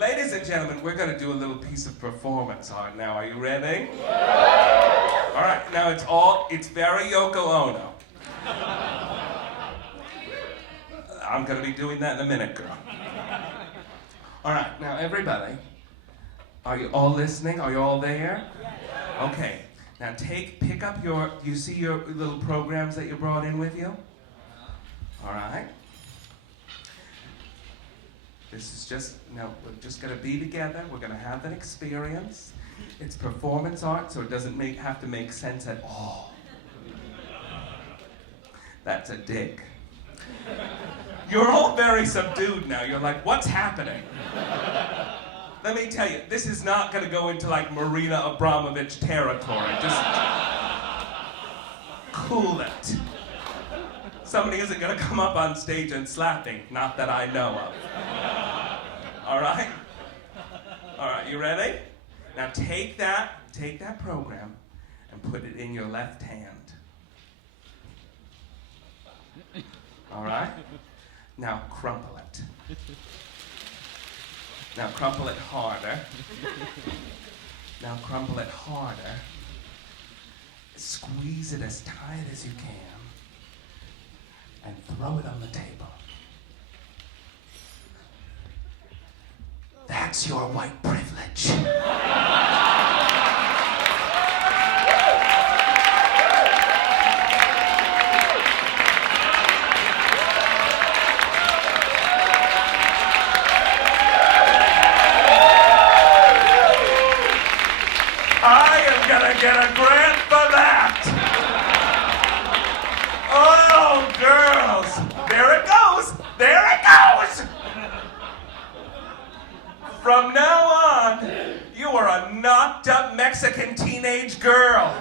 Ladies and gentlemen, we're going to do a little piece of performance art now. Are you ready? All right, now it's very Yoko Ono. I'm going to be doing that in a minute, girl. All right, now everybody, are you all listening? Are you all there? Okay, now pick up you see your little programs that you brought in with you? All right. This is just, we're just going to be together. We're going to have an experience. It's performance art, so it doesn't have to make sense at all. That's a dig. You're all very subdued now. You're like, what's happening? Let me tell you, this is not going to go into like Marina Abramovich territory. Just cool it. Somebody isn't going to come up on stage and slap me, not that I know of. All right? All right, you ready? Now take that program and put it in your left hand. All right? Now crumple it. Now crumple it harder. Now crumple it harder. Squeeze it as tight as you can. And throw it on the table. That's your white privilege. I am gonna get a grant for that. Oh, girls, there it goes. There it goes. From now on, you are a knocked-up Mexican teenage girl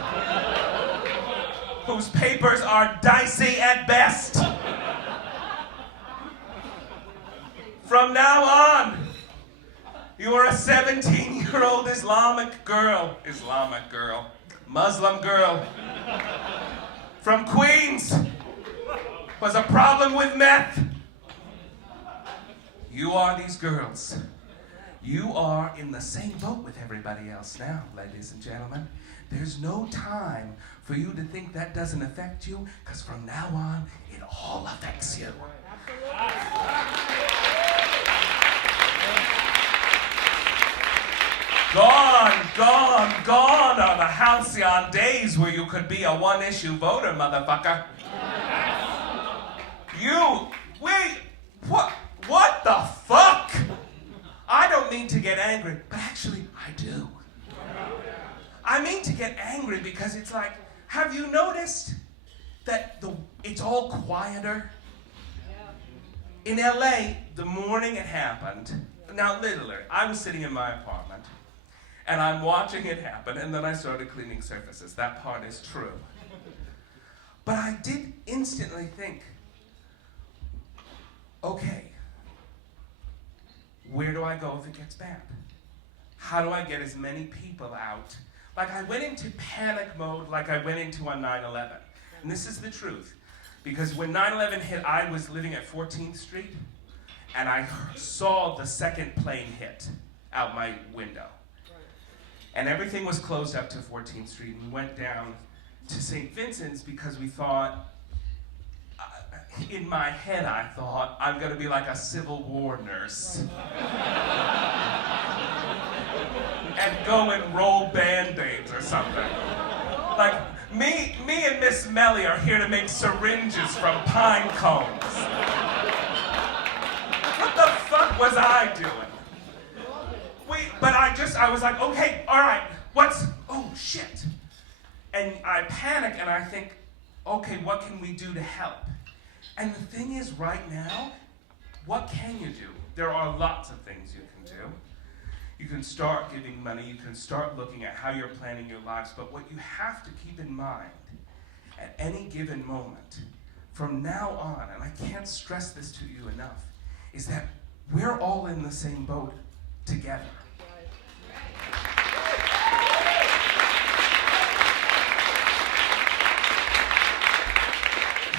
whose papers are dicey at best. From now on, you are a 17-year-old Muslim girl from Queens who has a problem with meth. You are these girls. You are in the same boat with everybody else now, ladies and gentlemen. There's no time for you to think that doesn't affect you, because from now on, it all affects you. Gone are the halcyon days where you could be a one-issue voter, motherfucker. What the fuck? I don't mean to get angry, but actually I do. I mean to get angry because it's like, have you noticed that it's all quieter? In LA, the morning it happened, now literally, I was sitting in my apartment and I'm watching it happen, and then I started cleaning surfaces. That part is true. But I did instantly think, okay, where do I go if it gets bad? How do I get as many people out? Like I went into panic mode like I went into on 9/11. And this is the truth. Because when 9/11 hit, I was living at 14th Street, and I saw the second plane hit out my window. And everything was closed up to 14th Street, and we went down to St. Vincent's because we thought, in my head I thought, I'm gonna be like a Civil War nurse. And go and roll Band-Aids or something. Like, me and Miss Melly are here to make syringes from pine cones. What the fuck was I doing? But I was like, okay, all right, oh shit. And I panic and I think, okay, what can we do to help? And the thing is, right now, what can you do? There are lots of things you can do. You can start giving money, you can start looking at how you're planning your lives, but what you have to keep in mind at any given moment, from now on, and I can't stress this to you enough, is that we're all in the same boat together.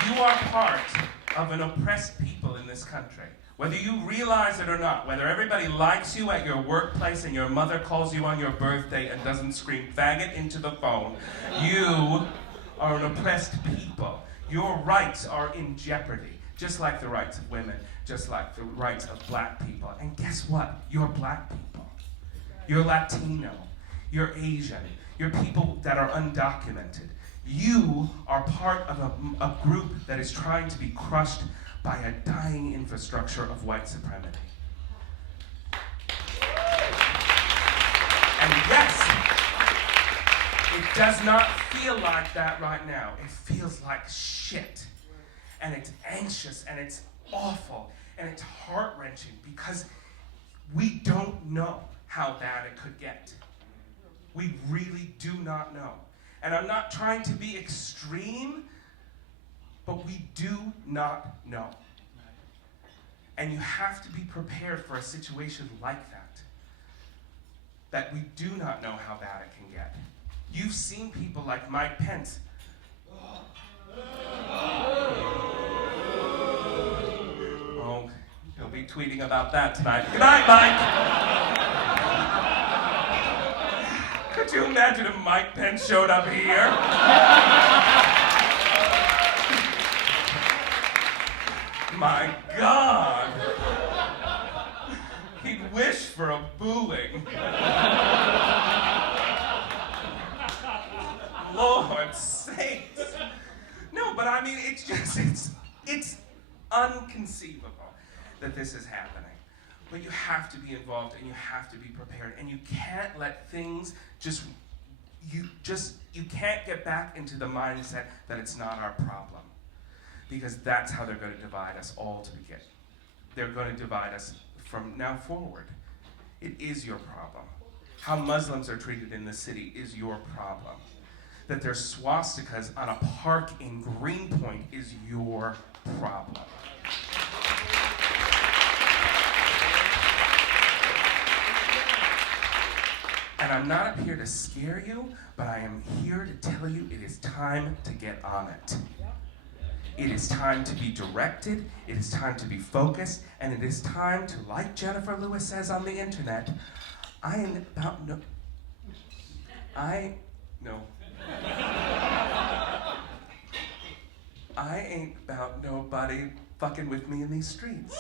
You are part of an oppressed people in this country. Whether you realize it or not, whether everybody likes you at your workplace and your mother calls you on your birthday and doesn't scream faggot into the phone, you are an oppressed people. Your rights are in jeopardy, just like the rights of women, just like the rights of black people. And guess what? You're black people. You're Latino. You're Asian. You're people that are undocumented. You are part of a group that is trying to be crushed by a dying infrastructure of white supremacy. And yes, it does not feel like that right now. It feels like shit. And it's anxious, and it's awful, and it's heart-wrenching because we don't know how bad it could get. We really do not know. And I'm not trying to be extreme, but we do not know. And you have to be prepared for a situation like that we do not know how bad it can get. You've seen people like Mike Pence. Oh, he'll be tweeting about that tonight. Good night, Mike. Could you imagine if Mike Pence showed up here? My God. He'd wish for a booing. Lord sakes. No, but I mean, it's unconceivable that this is happening. But you have to be involved and you have to be prepared, and you can't let things you can't get back into the mindset that it's not our problem. Because that's how they're going to divide us all to begin. They're going to divide us from now forward. It is your problem. How Muslims are treated in the city is your problem. That there's swastikas on a park in Greenpoint is your problem. And I'm not up here to scare you, but I am here to tell you it is time to get on it. It is time to be directed, it is time to be focused, and it is time to, like Jennifer Lewis says on the internet, I ain't about nobody fucking with me in these streets.